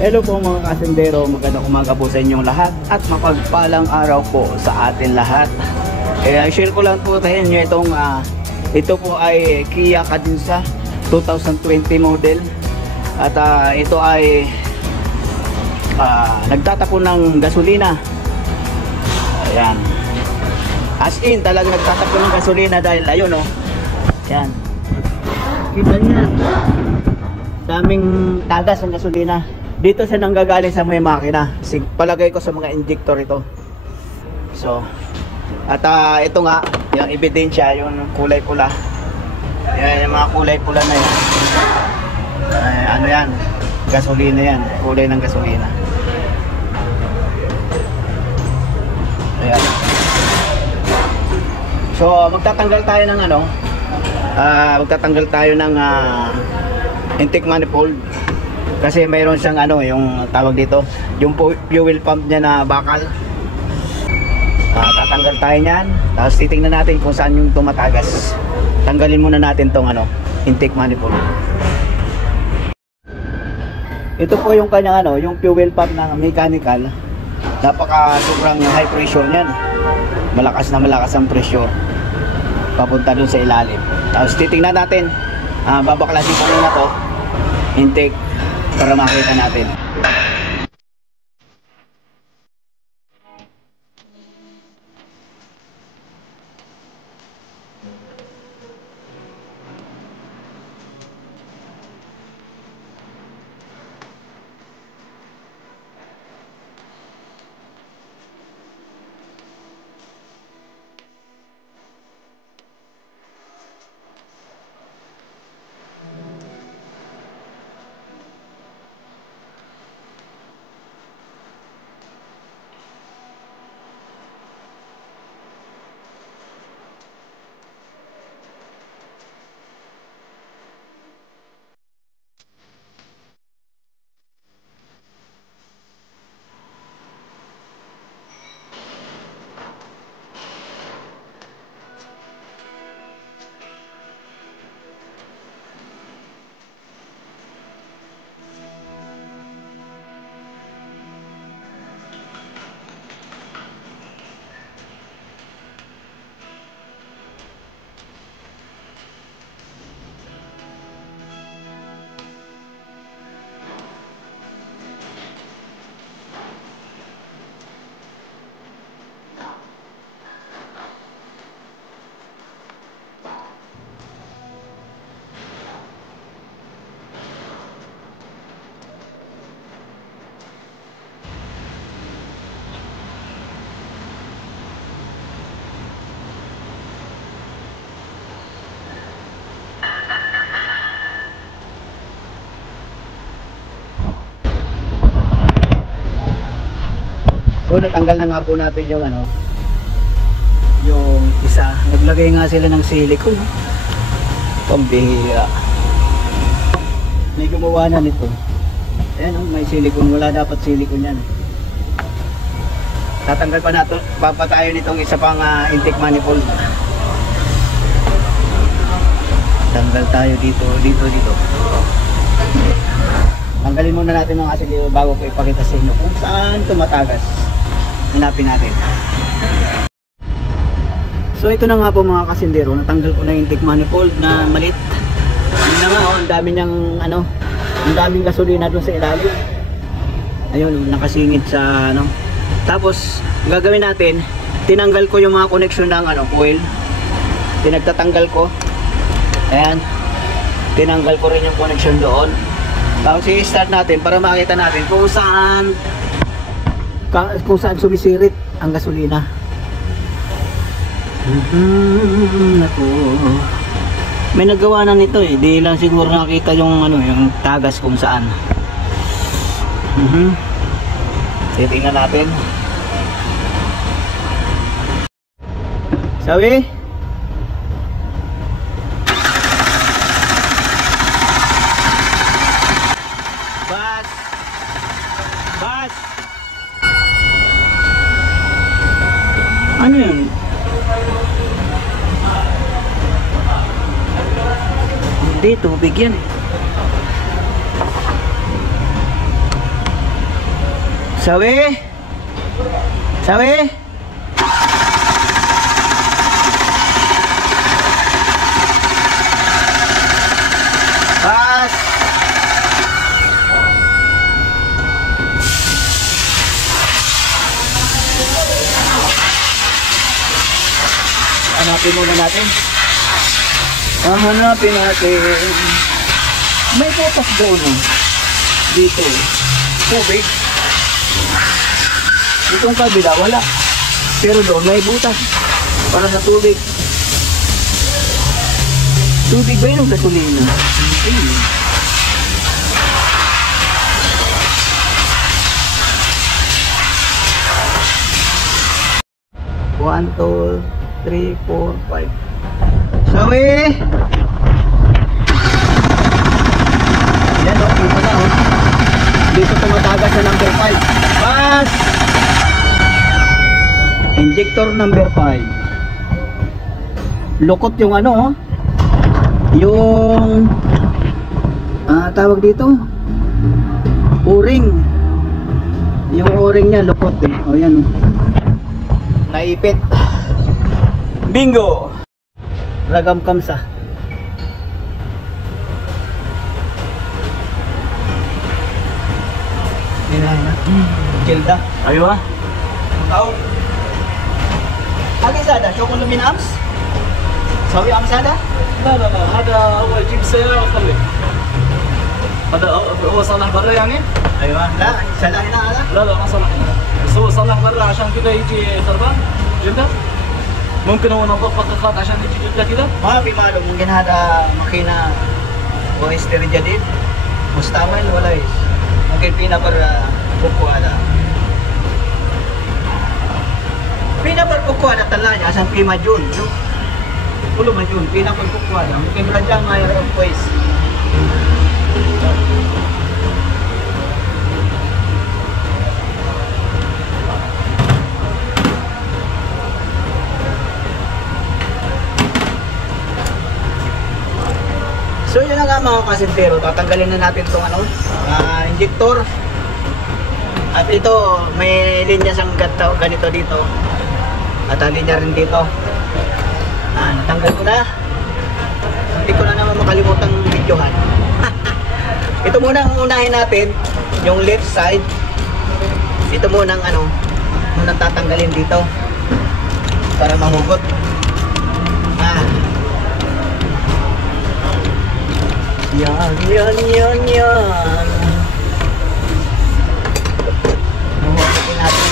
Hello po mga kasendero, magandang umaga po sa inyong lahat at mapagpalang araw po sa atin lahat. Share ko lang po sa inyo itong ito po ay Kia Cadenzza 2020 model at ito ay nagtatapon ng gasolina. Ayan, as in talaga nagtatapon ng gasolina dahil ayun oh, ayan, kita niya daming tagas ng gasolina. Dito siya nanggagaling sa may makina. Palagay ko sa mga injector ito. So, at ito nga, yung ebidensya, yung kulay pula. Yan, yung mga kulay pula na yan. Ano yan? Gasolina yan. Kulay ng gasolina. Ayan. So, magtatanggal tayo ng ano? Magtatanggal tayo ng intake manifold. Kasi mayroon siyang ano, yung tawag dito, yung fuel pump niya na bakal. Tatanggal tayo niyan. Tapos titingnan natin kung saan yung tumatagas. Tanggalin muna natin tong ano, intake manifold. Ito po yung kanyang ano, yung fuel pump na mechanical. Napaka sobrang high pressure niyan. Malakas na malakas ang pressure papunta dun sa ilalim. Tapos titingnan natin, babaklasin ko muna to intake para makita natin. So natanggal na nga po natin yung ano, yung isa. Naglagay nga sila ng silicone. Pambihira. May gumawa na nito. Ayan oh, may silicone. Wala dapat silicone yan. Tatanggal pa natin, papatayo nitong isa pang intake manifold. Tanggal tayo dito. Tanggalin muna natin mga silicone bago ko ipakita sa inyo kung saan tumatagas. Hanapin natin. So ito na nga po mga kasindero, natanggal ko na yung intake manifold na maliit. Yun na nga oh, ang dami niyang ano, ang daming gasolina doon sa ilalim. Ayun, nakasingit sa ano. Tapos gagawin natin, tinanggal ko yung mga connection ng ano, coil. Pinagtatanggal ko. Ayan. Tinanggal ko rin yung connection doon. Tapos i-start natin para makita natin kung saan sumisirit ang gasolina. Naku. May nagawa na nito eh. Di lang siguro nakita yung ano, yung tagas kung saan. Titingnan natin. Sabi? Bas. Ano yun? Hindi, tubig yan. Sawi? Sawi? Pas! Hanapin muna natin. Hanapin natin. May butas doon dito. Tubig. Itong kabila wala. Pero doon may butas para sa tubig. Tubig ba yun ang gasolina? One, two, three, four, five. Sawi! Yan o, kita na o. Dito tumatagas sa number 5. Pas! Injector number 5. Lukot yung ano o. Yung tawag dito O-ring. Yung O-ring nya lukot eh. O yan o. Naipit. Bingo! Ragam kamsa. Nilahina. Gilda. ايوه Tao. Agi sada, شوكو من أمس. سوي أمس هذا؟ لا لا لا هذا هو يجيب السيارة ويخليه. هذا هو صلح برا يعني؟ أيوة. لا سلا هنا هذا؟ لا لا ما صلح هنا. بس هو صلح برا عشان كذا يجي خربان جدة. ممكن هو نظف الخط عشان يجي جدة كذا؟ ما في معلوم ممكن هذا ماكينة ويستري جديد مستعمل ولا ايش؟ ممكن فينا برا بوكو هذا. فينا برا بوكو هذا الثلاجة عشان في مجون. كله مجون فينا برا بوكو هذا ممكن رجع ما يعرف كويس. So yun na nga mga kasintero, tatanggalin na natin itong injector. At ito, may linya siyang ganito dito. At ang linya rin dito. Natanggal ko na. Hindi ko na naman makalimutang videohan. Ito muna ang unahin natin, yung left side. Ito muna ang munang tatanggalin dito. Para mahugot. Yan. Mahugutin natin.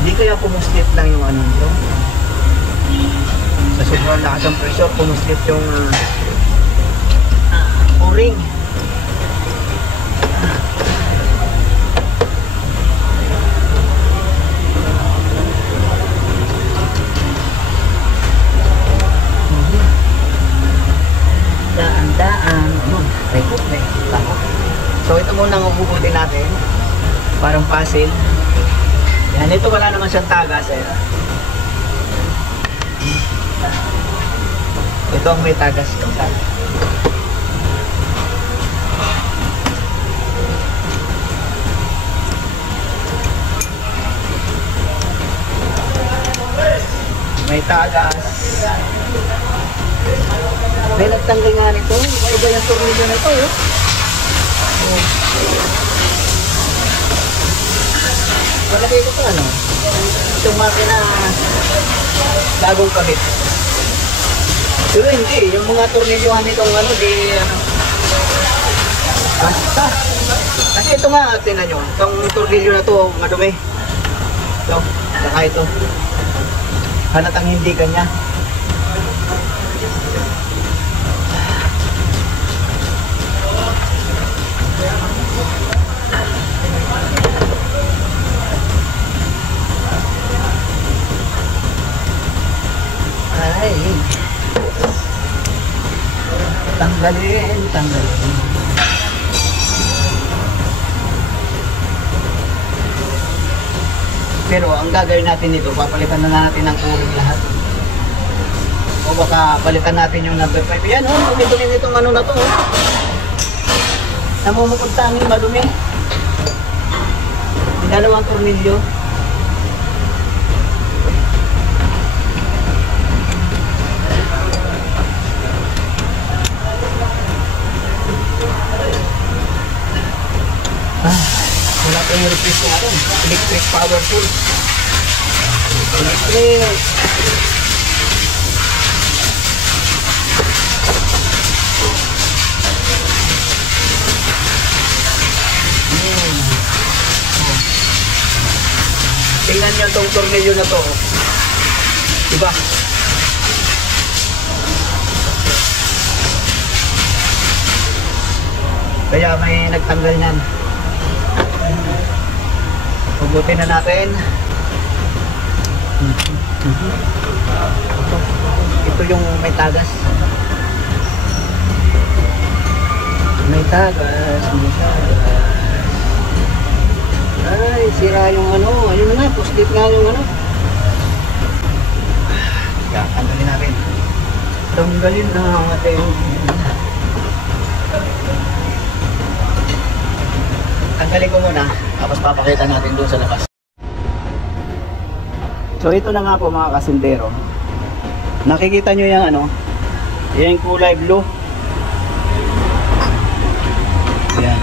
Hindi kaya pumuslit lang yung nito? Sa sobrang lakas ng pressure, pumuslit yung O-ring. Daan. Rekot na eh. So ito muna ang ububutin natin. Parang puzzle. Yan, ito wala naman siyang tagas eh. Ito ang may tagas yung tagas. May tagas. May nagtanggal nga nito. Iba yung tornilyo na ito. Malagay ko ito itong makina bagong kabit. Pero hindi, yung mga tornilyohan nitong basta. Kasi ito nga, tingnan nyo, itong tornilyo na to madumi. Ito, saka ito. Halatang hindi kanya. Ay. Tanggalin. Pero ang gagawin natin dito, papalitan na natin ang o-ring lahat. O baka palitan natin yung number 5. Yan o, dumi-dumi nitong ano na to. Namumukod tanging madumi. May dalawang tornilyo. Wala pa yung replace na rin. Electric power tool. Electric. Tingnan nyo itong tornilyo na to. Diba? Kaya may nagtanggal niyan. Hugutin na natin. Ito yung may tagas. May tagas. Ay, sira yung ano. Ayun na, post-it nga yung ano. Kaya, tanggalin natin. Tanggalin na ang ating. Tanggalin ko muna. Tapos papakita natin doon sa labas. So ito na nga po mga kasindero. Nakikita nyo yung ano, yung kulay blue. Yan.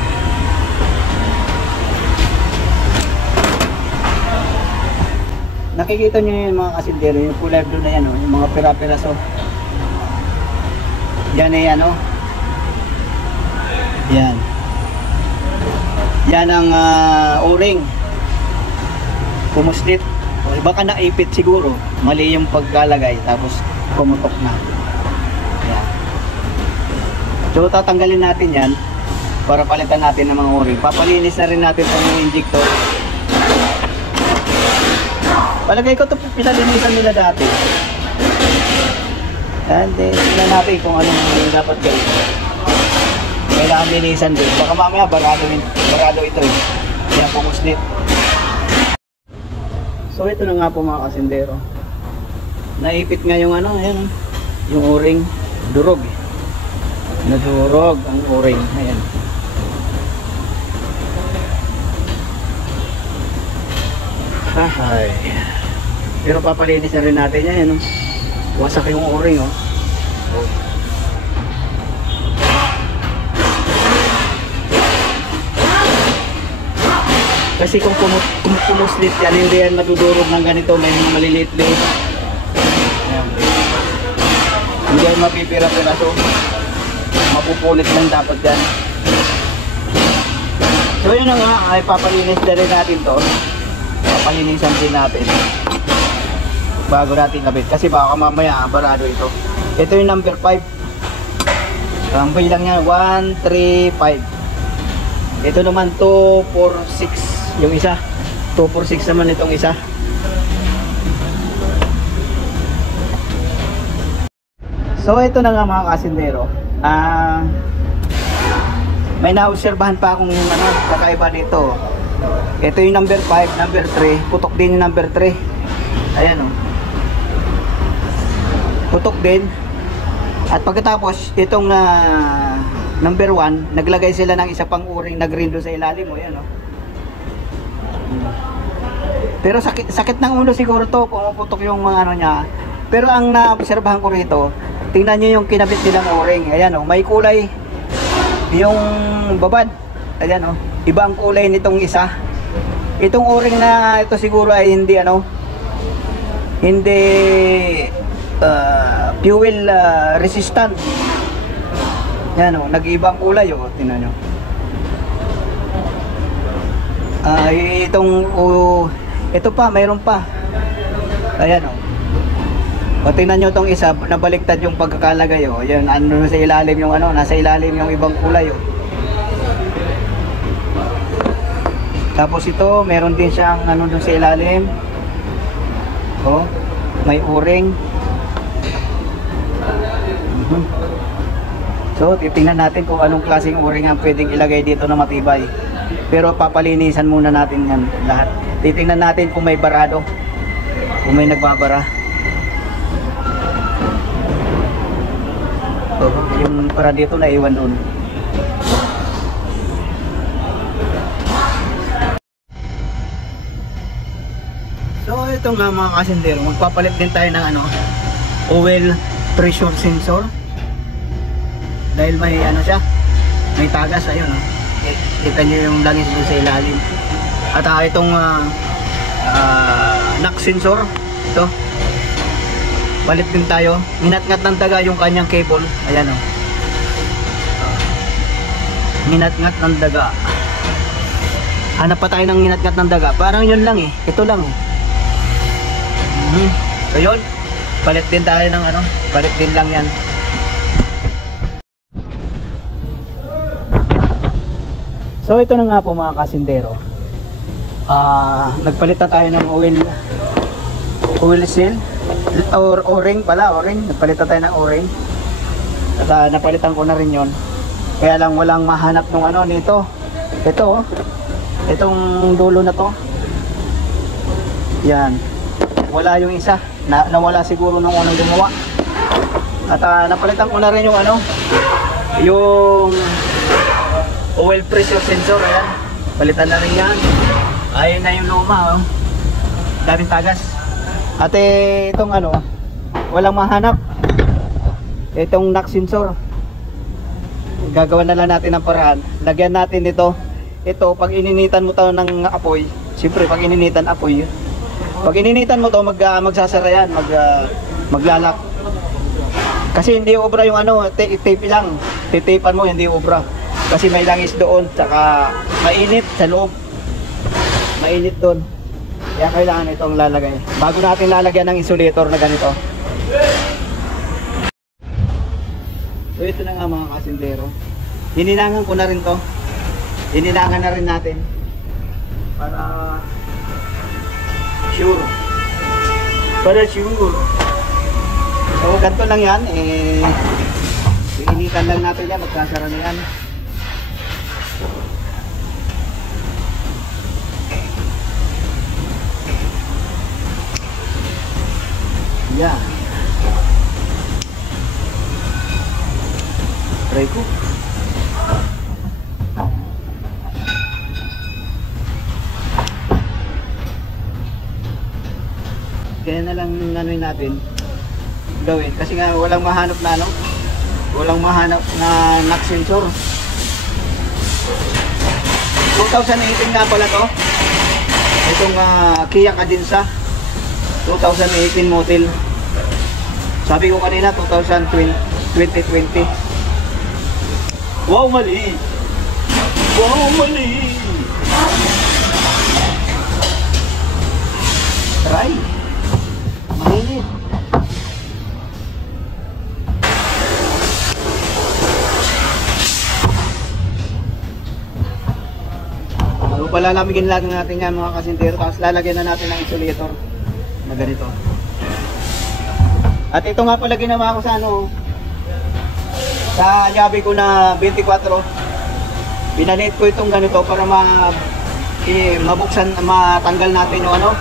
Nakikita nyo yung mga kasindero, yung kulay blue na yan, oh, yung mga pira-piraso. Yan ay ano. Yan. Yan ang o-ring. Pumuslit. Baka naipit siguro. Mali yung pagkalagay. Tapos pumutok na. Yan. So tatanggalin natin yan. Para palitan natin ng mga o-ring. Papalinis na rin natin itong injector. Palagay ko ito pinalinisan nila dati. And then tignan natin kung anong dapat gawin. Kailangan linisan din. Baka mamaya barado ito eh. Kaya pumuslit. So ito na nga po mga kasindero. Naipit nga yung ano, ayan, yung o-ring. Durog eh. Nadurog ang o-ring. Ayan. Ay. Pero papalinis na rin natin yan. Oh. Wasak yung o-ring oh. Kasi kung pumuslit yan, hindi yan madudurog ng ganito, may maliliit-liit. Hindi yan mapipira-pira, so mapupulit lang dapat yan. So yun na nga, ay papalinis na rin natin to. Papalinisan din natin bago natin kabit, kasi baka mamaya barado ito. Ito yung number 5. Ang bilang niya 1, 3, 5. Ito naman 2, 4, 6 yung isa. 2, 4, 6 naman itong isa. So ito na nga mga kasindero. May naobserbahan pa akong ano, kakaiba dito. Ito yung number 5, number 3. Putok din yung number 3. Ayan o. Putok din. At pagkatapos itong number 1, naglagay sila ng isa pang o-ring na green doon sa ilalim mo. Ayan o. Pero sakit ng ulo siguro to, pumuputok yung mga ano niya. Pero ang naobserbahan ko rito, tingnan nyo yung kinabit nilang o-ring. Ayan o, may kulay yung babad. Ayan o, iba ang kulay nitong isa. Itong o-ring na ito siguro ay hindi ano, hindi fuel resistant. Ayan o, nag-iba ang kulay o, tingnan nyo. Ito pa, mayroon pa. Ayan o. O tingnan nyo itong isa, nabaliktad yung pagkakalagay o. Ayan, ano sa ilalim yung ano, nasa ilalim yung ibang kulay o. Tapos ito, meron din siyang ano dun sa ilalim. O, may o-ring. So, titingnan natin kung anong klaseng o-ring ang pwedeng ilagay dito na matibay. Pero papalinisan muna natin yan lahat. Titingnan natin kung may barado. Kung may nagbabara. So, yung para dito na iwan doon. So ito nga mga kasindero, magpapalit din tayo ng ano, oil pressure sensor. Dahil may ano siya, may tagas, ayun oh. Kita nyo yung langis doon sa ilalim. At itong knock sensor, ito. Palit din tayo. Minat-ngat ng daga yung kanyang cable. Ayan oh. Minat-ngat ng daga. Hanap pa tayo ng minat-ngat ng daga. Parang yun lang eh. Ito lang eh. So yun, palit din tayo ng ano, palit din lang yan. So ito na nga po mga kasindero, nagpalit na tayo ng oil seal or o-ring pala, o-ring. Nagpalit na tayo ng o-ring at napalitan ko na rin yon. Kaya lang walang mahanap ng ano nito, ito oh, itong dulo na to, yan. Wala yung isa, nawala siguro nung unang gumawa. At napalitan ko na rin yung ano, yung oil pressure sensor. Ayan, palitan na rin yan. Ayun na yung luma oh. Daming tagas. At itong ano, walang mahanap, itong knock sensor. Gagawa na lang natin ng paraan. Lagyan natin ito. Ito, pag ininitan mo to ng apoy, siyempre pag ininitan apoy, pag ininitan mo to, magsasara yan, maglalak. Kasi hindi obra yung ano, tape lang. Titipan mo, hindi obra. Kasi may langis doon, saka mainit sa loob. Mainit doon. Kaya kailangan itong lalagay. Bago natin lalagyan ng insulator na ganito. So ito na nga mga kasindero. Hininangan ko na rin to. Hininangan na rin natin. Para sure. Para sure. So ganito lang yan. Initan lang natin yan. Magkasara na yan. Yan. Try ko. Kaya na lang nanuin natin gawin kasi nga walang mahanap na ano, walang mahanap na knock sensor. 2018 nga pala to, itong Kia Cadenza 2018 model. Sabi ko kanina 2020. Wow, mali. Wow, mali. Try. Mainit. Palalamigin lang natin yan mga kasintero, tapos lalagyan na natin ng insulator na ganito. At ito nga pala ginawa ko sa ano, sa llabe ko na 24. Pinalit ko itong ganito para mabuksan, matanggal natin yung ano,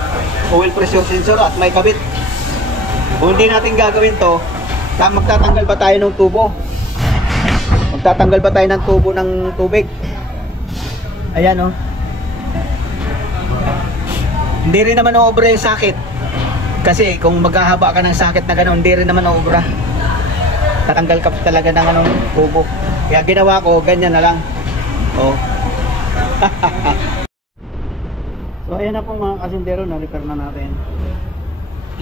oil pressure sensor at may kabit. Kung hindi natin gagawin to, magtatanggal pa tayo ng tubo. Magtatanggal pa tayo ng tubo ng tubig. Ayan oh. Hindi rin naman obra yung sakit. Kasi kung maghahaba ka ng sakit na gano'n, hindi rin naman obra. Tatanggal ka talaga ng anong tubo. Kaya ginawa ko, ganyan na lang. Oh. So ayan na po mga kasindero, na-repair na natin.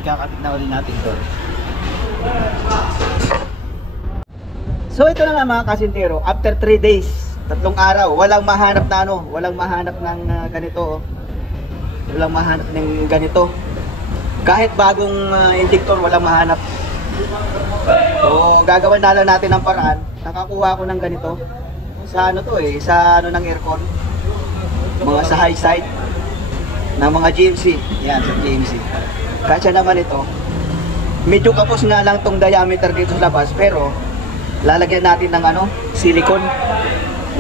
Ikakapit na ulit natin ito. So ito na nga mga kasindero, after 3 days, 3 araw, walang mahanap na ano, walang mahanap ng ganito oh. Walang mahanap ng ganito. Kahit bagong injector, walang mahanap. So gagawin na lang natin ng paraan. Nakakuha ko ng ganito sa ano to eh, sa ano ng aircon, mga sa high side ng mga GMC. Yan, sa GMC. Kasya naman ito. Medyo kapos nga lang tong diameter dito sa labas, pero lalagyan natin ng ano, silicone.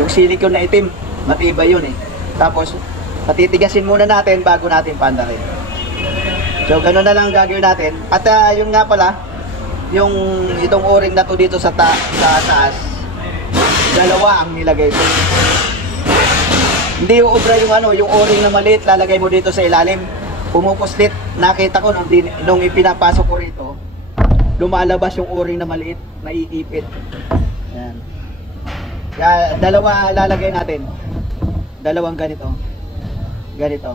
Yung silicone na itim, matibay yun eh. Tapos Patitigasin muna natin bago natin pandarin. So ganun na lang gagawin natin. At yung nga pala, yung itong o-ring na to dito sa taas, dalawa ang nilagay ko. Hindi uubra yung ano, yung o-ring na maliit, lalagay mo dito sa ilalim. Pumupuslit, nakita ko nung ipinapasok ko rito, lumalabas yung o-ring na maliit, naiipit. Yan. Kaya dalawa lalagay natin. Dalawang ganito. Ganito.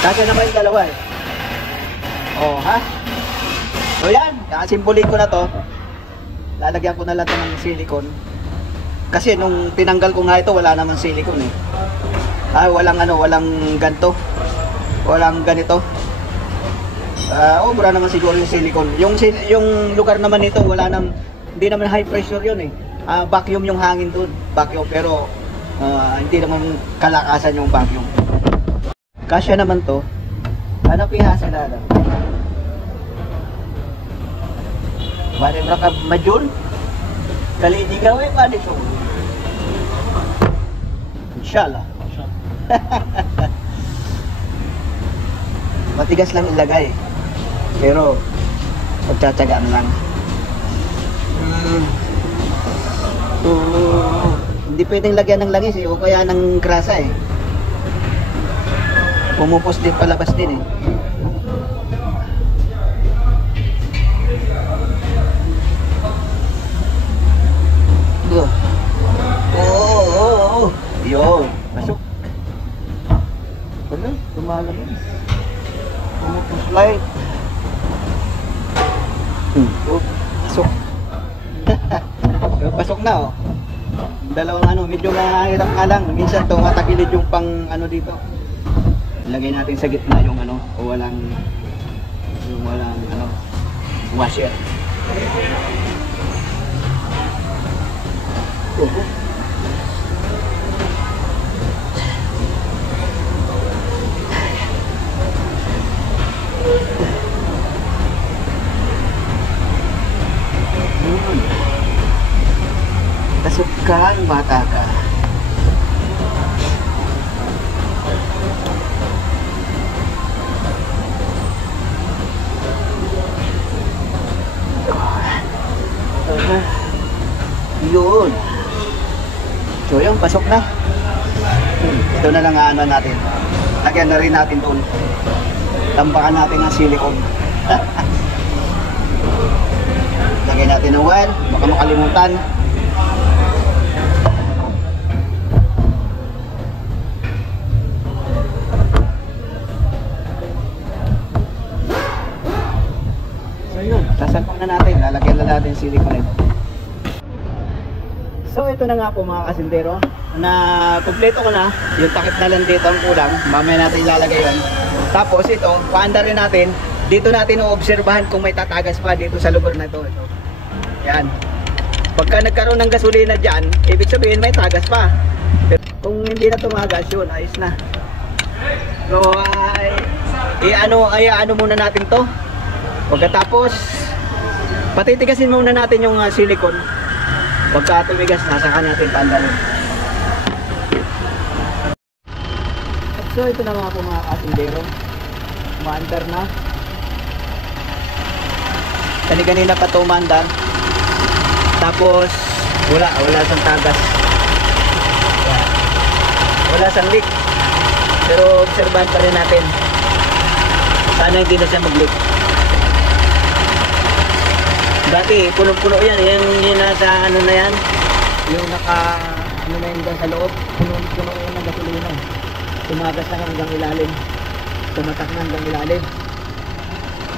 Kasi naman yung dalawa eh. Oh, ha? So yan, simbolin ko na to. Lalagyan ko na lang ito ng silicone. Kasi nung tinanggal ko nga ito, wala naman silicone eh. Walang walang ganto. Walang ganito. Mura naman siguro yung silicone. Yung lugar naman nito, hindi naman high pressure yun eh. Vacuum yung hangin doon. Vacuum, pero hindi naman kalakasan yung vacuum. Kasya naman to. Ano pihasa na lang? Bale mereka majul. Kali ini gawe pa dito. Inshallah. Matigas lang ilagay. Pero pagtsatsagaan lang. Hindi pwedeng lagyan ng langis o kaya ng grasa eh. Pumupos din palabas din eh. Oh. Yo, masuk. Bener, lumayan. Pumupos light. Masuk. Pasok na oh. Dalawang medyo mahirap nga lang. Minsan to matakilid yung pang dito. Ilagay natin sa gitna yung o walang washer. Kasukkan bata ka. Yun. So yun, pasok na. Ito na lang natin. Lagyan na rin natin doon. Tampakan natin ang silicone. Lagyan natin ng wire. Baka makalimutan. So yun, sasalpak na natin. Lalagyan na natin silicone. So ito na nga po mga kasindero, na kumpleto ko na, yung takip na lang dito ang kulang, mamaya natin ilalagay yun. Tapos ito, paanda rin natin, dito natin uobserbahan kung may tatagas pa dito sa lugar na ito. Yan. Pagka nagkaroon ng gasolina dyan, ibig sabihin may tagas pa. Pero kung hindi na tumagas yun, ayos na. So ano muna natin to. Pagkatapos, patitigasin muna natin yung silicone. Pagka tumigas na, saka natin paandarin. So ito na nga po mga kasindero, umaandar na. Kanina pa ito umaandar. Tapos wala sang tagas. Wala sang leak. Pero obserbahan pa rin natin. Sana hindi na siya mag-leak. Dati puno-puno yan, yung nasa na yan, yung naka na yan dyan sa loob, puno-puno yan ng gasolina. Tumagas na hanggang ilalim, tumatak na hanggang ilalim.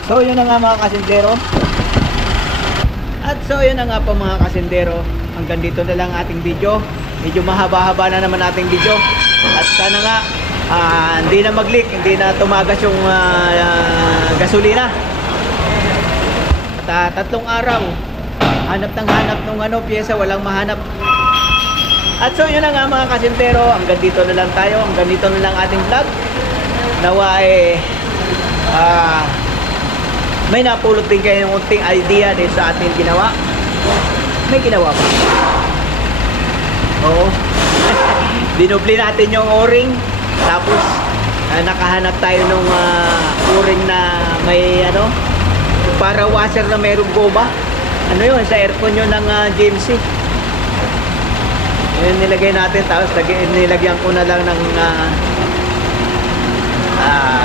So yun na nga mga kasindero. At so yun na nga po mga kasindero, hanggang dito na lang ating video. Medyo mahaba-haba na naman ating video. At sana nga hindi na mag-leak, hindi na tumagas yung gasolina. Tatlong araw hanap ng pyesa, walang mahanap. At so yun na nga mga kasintero, hanggang dito na lang tayo, hanggang dito na lang ating vlog. Nawa may napulot din kayo ng unting idea din sa ating ginawa. May ginawa pa. Oo. Dinubli natin yung o-ring. Tapos nakahanap tayo nung uring na may ano, para washer na mayroong goma. Ano yun, sa aircon yun ng GMC. Yun nilagay natin, tapos nilagyan ko na lang ng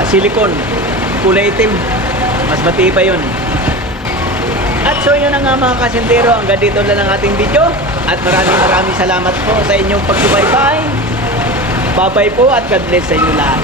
silicone, kulay itim. Mas matibay yun. At so yun na nga mga kasintero, hanggang dito lang ang ating video. At maraming salamat po sa inyong pagsubaybay. Bye-bye po at God bless sa inyo lahat.